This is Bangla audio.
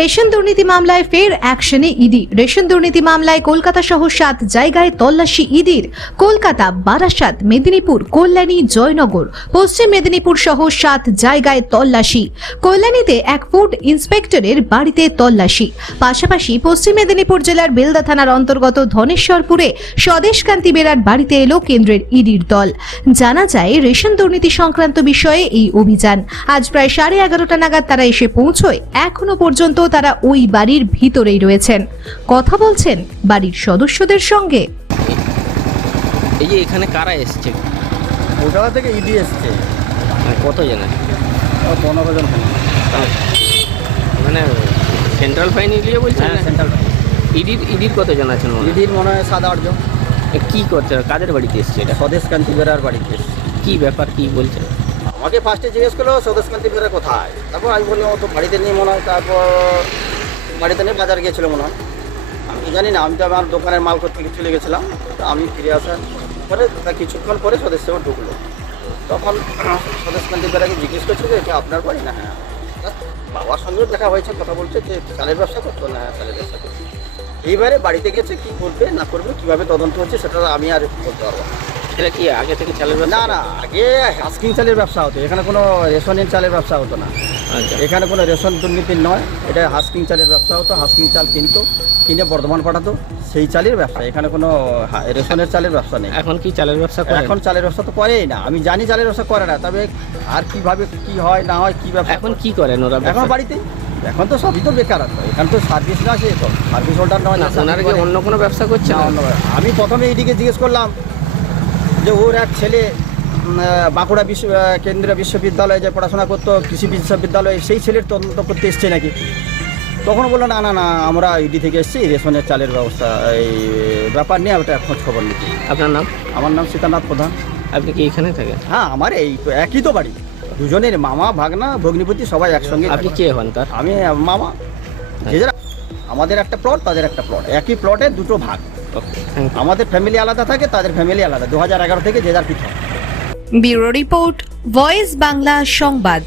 রেশন দুর্নীতি মামলায় ফের অ্যাকশনে ইডি। রেশন দুর্নীতি মামলায় কলকাতা সহ সাত জায়গায় তল্লাশি ইডির। কলকাতা, বারাসাত, মেদিনীপুর, কল্যাণী, জয়নগর, পশ্চিম মেদিনীপুর সহ সাত জায়গায় তল্লাশি। কল্যাণীতে এক ফুড ইন্সপেক্টরের বাড়িতে তল্লাশি। পাশাপাশি পশ্চিম মেদিনীপুর জেলার বেলদা থানার অন্তর্গত ধনেশ্বরপুরে স্বদেশকান্তি বেরার বাড়িতে এলো কেন্দ্রের ইডির দল। জানা যায়, রেশন দুর্নীতি সংক্রান্ত বিষয়ে এই অভিযান। আজ প্রায় সাড়ে এগারোটা নাগাদ তারা এসে পৌঁছয়। এখনও পর্যন্ত তারা ওই বাড়ির ভিতরেই রয়েছেন। কথা বলছেন বাড়ির সদস্যদের সঙ্গে। এই যে এখানে কারা এসছে? কলকাতা থেকে ইডি এসছে। মানে কত জনের পনেরো জন মানে সেন্ট্রাল ফাইনে নিয়ে বলছেন হ্যাঁ সেন্ট্রাল ইডির ইডির কতজন আছেন ইডির মনে হয় সাত আটজন এ কি করছে? কাদের বাড়িতে এসছে এটা? স্বদেশ কান্তি বেরার বাড়িতে এসছে। কি ব্যাপার কি বলছে আমাকে ফার্স্টে জিজ্ঞেস করল স্বদেশ বেরা কোথায়? তারপর আমি বললাম তো বাড়িতে নিয়ে মনে হয়। তারপর বাড়িতে নিয়ে বাজার গিয়েছিল মনে হয়। আমি জানি না, আমি তো আমার দোকানের মাল করতে চলে গেছিলাম। তো আমি ফিরে আসার পরে কিছুক্ষণ পরে স্বদেশ সেবা ঢুকলো। তখন স্বদেশ বেরাকে জিজ্ঞেস করছে যে, এটা আপনার বাড়ি? না হ্যাঁ বাবার সঙ্গেও দেখা হয়েছে, কথা বলছে যে, চালের ব্যবসা করতো? না হ্যাঁ চালের ব্যবসা করতো। এইবারে বাড়িতে গেছে, কি করবে, না করবে, কীভাবে তদন্ত হচ্ছে, সেটা আমি আর বলতে পারব না। এটা কি আগে থেকে চালের ব্যবসা না না আগে হাস্কিং চালের ব্যবসা হতো। এখানে কোনো রেশনের চালের ব্যবসা হতো না। আচ্ছা। এখানে কোনো রেশন নয় এটা হাস্কিং চালের ব্যবসা হতো হাস্কিং চাল কিনতো কিনে বর্ধমান পাঠাতো সেই চালের ব্যবসা। এখানে কোনো রেশনের চালের ব্যবসা নেই। এখন কি চালের ব্যবসা এখন চালের ব্যবসা তো করেই না। আমি জানি চালের ব্যবসা করে না তবে আর কীভাবে কি হয় না হয় কি ব্যবসা এখন কি করেন ওরা এখন বাড়িতে এখন তো সবই তো বেকার এখন তো সার্ভিস না আছে তো সার্ভিস হোল্ডার নয় না ওনারা অন্য কোনো ব্যবসা করছে না অন্য আমি প্রথমে এইদিকে জিজ্ঞেস করলাম যে ওর এক ছেলে বাঁকুড়া বিশ্ব কেন্দ্রীয় বিশ্ববিদ্যালয়ে যে পড়াশোনা করতো কৃষি বিশ্ববিদ্যালয়ে সেই ছেলের তদন্ত করতে এসছে নাকি? তখন বলল না না না আমরা ইডি থেকে এসেছি রেশনের চালের ব্যবস্থা এই ব্যাপার নিয়ে ওটা খোঁজ খবর নিচ্ছি আপনার নাম? আমার নাম সীতানাথ প্রধান। আপনি কি এখানে থাকেন? হ্যাঁ আমার এই তো একই তো বাড়ি। দুজনের মামা ভাগনা ভগ্নিপতি সবাই একসঙ্গে আপনি কে হন তার? আমি মামা। আমাদের একটা প্লট তাদের একটা প্লট একই প্লটে দুটো ভাগ। আমাদের ফ্যামিলি আলাদা থাকে, তাদের ফ্যামিলি আলাদা। দু থেকে যে যার পিঠা ব্যুরো রিপোর্ট, ভয়েস বাংলা সংবাদ।